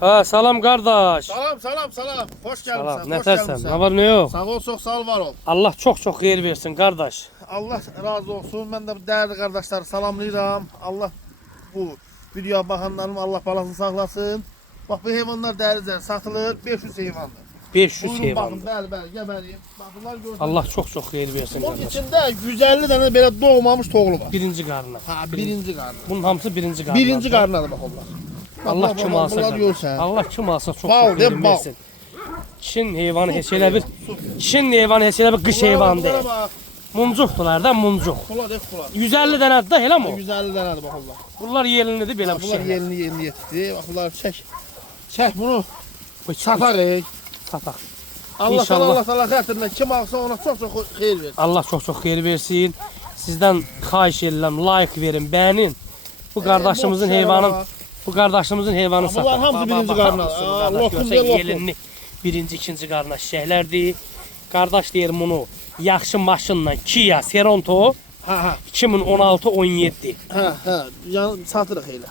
Ha, salam kardeş. Salam. Hoş geldin Salam. sen. Ne Hoş tersen? geldin sen. Ne var ne yok? Sağ ol, çok sağ ol, var ol. Allah çok hayır versin kardeş. Allah razı olsun. Ben de değerli kardeşler salamlayıram. Allah bu videoya bakanlarım Allah balasını saklasın. Bak bu hayvanlar değerli satılır. 500 hayvandır. 500 Buyurun hayvan. bakın bəli gebereyim. Bakınlar görsün. Allah çok hayır versin Onun kardeş. içinde 150 tane böyle doğmamış toğlu var. Birinci karnına. Ha birinci karnı. Bunun hamısı birinci karnına. Birinci karnına bak onlar. Allah kim alsa bunlar kardeş. görsən. Allah kim alsa çok Bal, hayır de, bal. versin. Çin heyvanı heç elə bir Çin heyvanı heç elə bir qış heyvanı deyil. Bak. Muncuqdular da muncuq. Kula de kula. 150 dənədir də elə mi? 150 tanedir bak onlar. Bunlar yerlidir belə bir Bunlar şey. yeni yetişti. Bak bunlar çek. Çek bunu. Bu Satarıq. Sataq. Allah İnşallah. Allah xətirinə kim alsa ona çox xeyir versin. Allah çok hayır versin. Sizden xahiş edirəm, like verin, beğenin. Bu kardeşimizin boş heyvanı, şeyler var. bu kardeşimizin heyvanı Bunlar sataq. hamısı birinci qarına. Lokum de lokum. Yelinli birinci, ikinci qarına şəhərlərdir. Qardaş deyir bunu yaxşı maşınla Kia Sorento Ha. 2016-17. Yəni satırıq elə.